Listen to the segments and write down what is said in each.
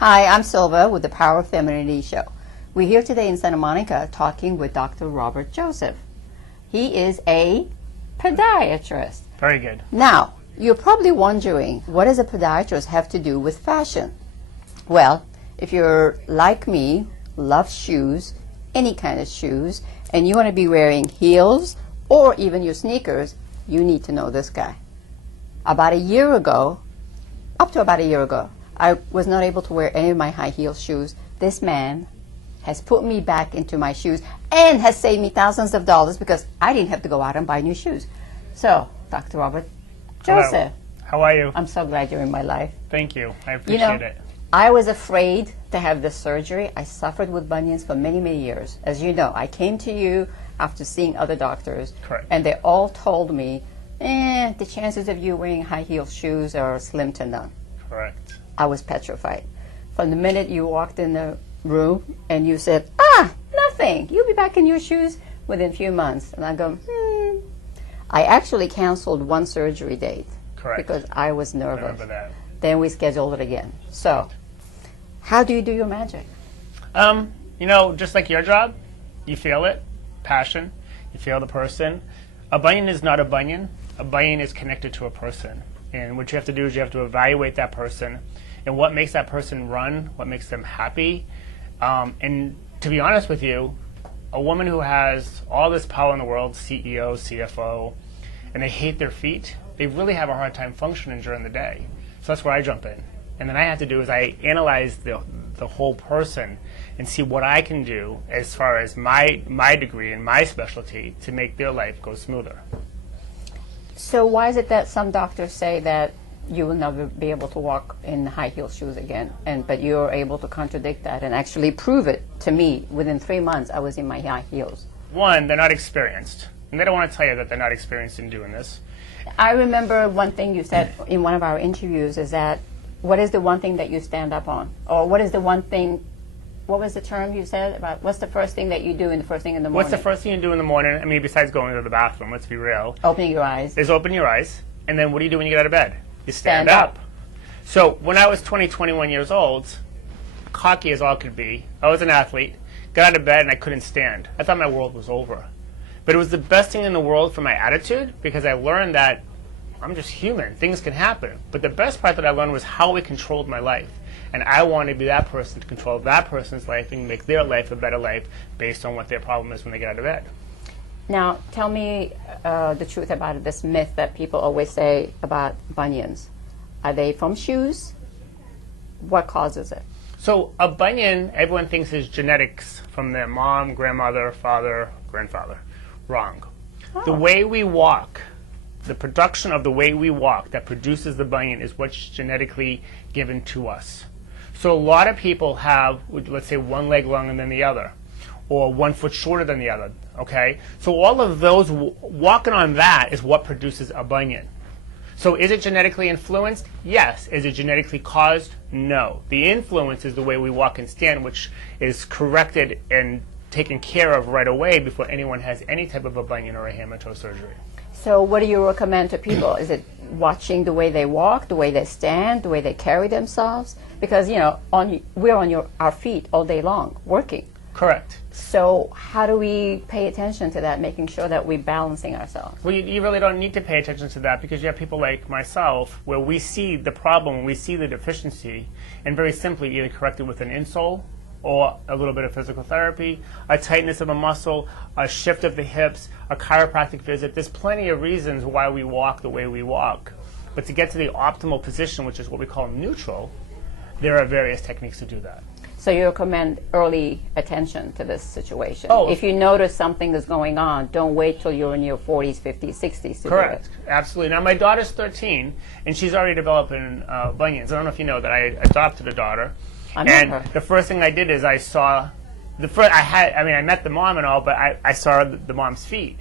Hi, I'm Silva with the Power of Femininity show. We're here today in Santa Monica talking with Dr. Robert Joseph. He is a podiatrist. Very good. Now, you're probably wondering, what does a podiatrist have to do with fashion? Well, if you're like me, love shoes, any kind of shoes, and you want to be wearing heels or even your sneakers, you need to know this guy. Up to about a year ago, I was not able to wear any of my high heel shoes. This man has put me back into my shoes and has saved me thousands of dollars because I didn't have to go out and buy new shoes. So, Dr. Robert Joseph. Hello. How are you? I'm so glad you're in my life. Thank you. I appreciate it. I was afraid to have this surgery. I suffered with bunions for many, many years. As you know, I came to you after seeing other doctors. Correct. And they all told me, the chances of you wearing high heel shoes are slim to none. Correct. I was petrified. From the minute you walked in the room and you said, nothing, you'll be back in your shoes within a few months. And I go, I actually canceled one surgery date. Correct. Because I was nervous. I remember that. Then we scheduled it again. So, how do you do your magic? Just like your job, you feel it, passion, you feel the person. A bunion is not a bunion. A bunion is connected to a person. And what you have to do is you have to evaluate that person and what makes that person run, what makes them happy. And to be honest with you, a woman who has all this power in the world, CEO, CFO, and they hate their feet, they really have a hard time functioning during the day. So that's where I jump in. And then I have to do is I analyze the whole person and see what I can do as far as my degree and my specialty to make their life go smoother. So why is it that some doctors say that you will never be able to walk in high heel shoes again, but you're able to contradict that and actually prove it to me? Within 3 months, I was in my high heels. One, they're not experienced. And they don't want to tell you that they're not experienced in doing this. I remember one thing you said in one of our interviews is that, what is the one thing that you stand up on? Or what is the one thing, what was the term you said about, what's the first thing that you do in the first thing in the morning? What's the first thing you do in the morning? I mean, besides going to the bathroom, let's be real. Opening your eyes. Is open your eyes. And then what do you do when you get out of bed? You stand up. So when I was 21 years old, cocky as all could be, I was an athlete, got out of bed and I couldn't stand. I thought my world was over. But it was the best thing in the world for my attitude because I learned that I'm just human. Things can happen. But the best part that I learned was how I controlled my life. And I wanted to be that person to control that person's life and make their life a better life based on what their problem is when they get out of bed. Now, tell me the truth about this myth that people always say about bunions. Are they from shoes? What causes it? So a bunion, everyone thinks is genetics from their mom, grandmother, father, grandfather. Wrong. Oh. The way we walk, the production of the way we walk that produces the bunion is what's genetically given to us. So a lot of people have, let's say, one leg longer than the other, or 1 foot shorter than the other, okay? So all of those, walking on that is what produces a bunion. So is it genetically influenced? Yes. Is it genetically caused? No. The influence is the way we walk and stand, which is corrected and taken care of right away before anyone has any type of a bunion or a hammer toe surgery. So what do you recommend to people? Is it watching the way they walk, the way they stand, the way they carry themselves? Because, we're on our feet all day long, working. Correct. So how do we pay attention to that, making sure that we're balancing ourselves? Well, you really don't need to pay attention to that because you have people like myself where we see the problem, we see the deficiency, and very simply either correct it with an insole or a little bit of physical therapy, a tightness of a muscle, a shift of the hips, a chiropractic visit. There's plenty of reasons why we walk the way we walk. But to get to the optimal position, which is what we call neutral, there are various techniques to do that. So you recommend early attention to this situation. Oh. If you notice something is going on, don't wait till you're in your 40s, 50s, 60s to Correct. do it. Absolutely. Now, my daughter's 13, and she's already developing bunions. I don't know if you know that I adopted a daughter. I met her. The first thing I did is I saw I met the mom and all, but I saw the mom's feet.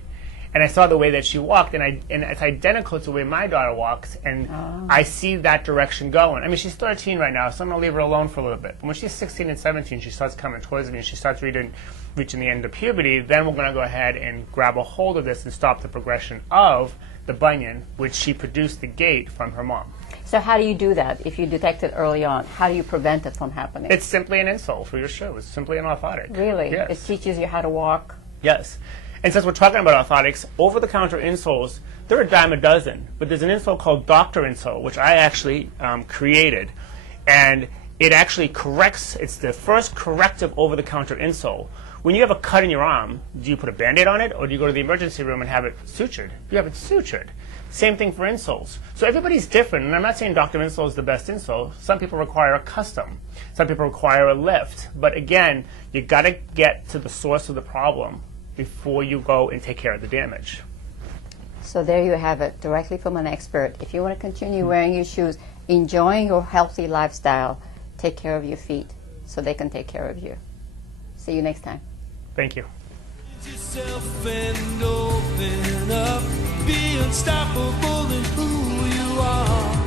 And I saw the way that she walked, and it's identical to the way my daughter walks, and I see that direction going. I mean, she's 13 right now, so I'm going to leave her alone for a little bit. But when she's 16 and 17, she starts coming towards me, and she starts reaching the end of puberty, then we're going to go ahead and grab a hold of this and stop the progression of the bunion, which she produced the gait from her mom. So how do you do that? If you detect it early on, how do you prevent it from happening? It's simply an insole for your shoe. It's simply an orthotic. Really? Yes. It teaches you how to walk? Yes. And since we're talking about orthotics, over-the-counter insoles, they're a dime a dozen. But there's an insole called Dr. Insole, which I actually created. And it actually corrects, it's the first corrective over-the-counter insole. When you have a cut in your arm, do you put a Band-Aid on it, or do you go to the emergency room and have it sutured? You have it sutured. Same thing for insoles. So everybody's different, and I'm not saying Dr. Insole is the best insole. Some people require a custom. Some people require a lift. But again, you got to get to the source of the problem before you go and take care of the damage. So there you have it, directly from an expert. If you want to continue wearing your shoes, enjoying your healthy lifestyle, take care of your feet so they can take care of you. See you next time. Thank you. Yourself and open up, be unstoppable in who you are.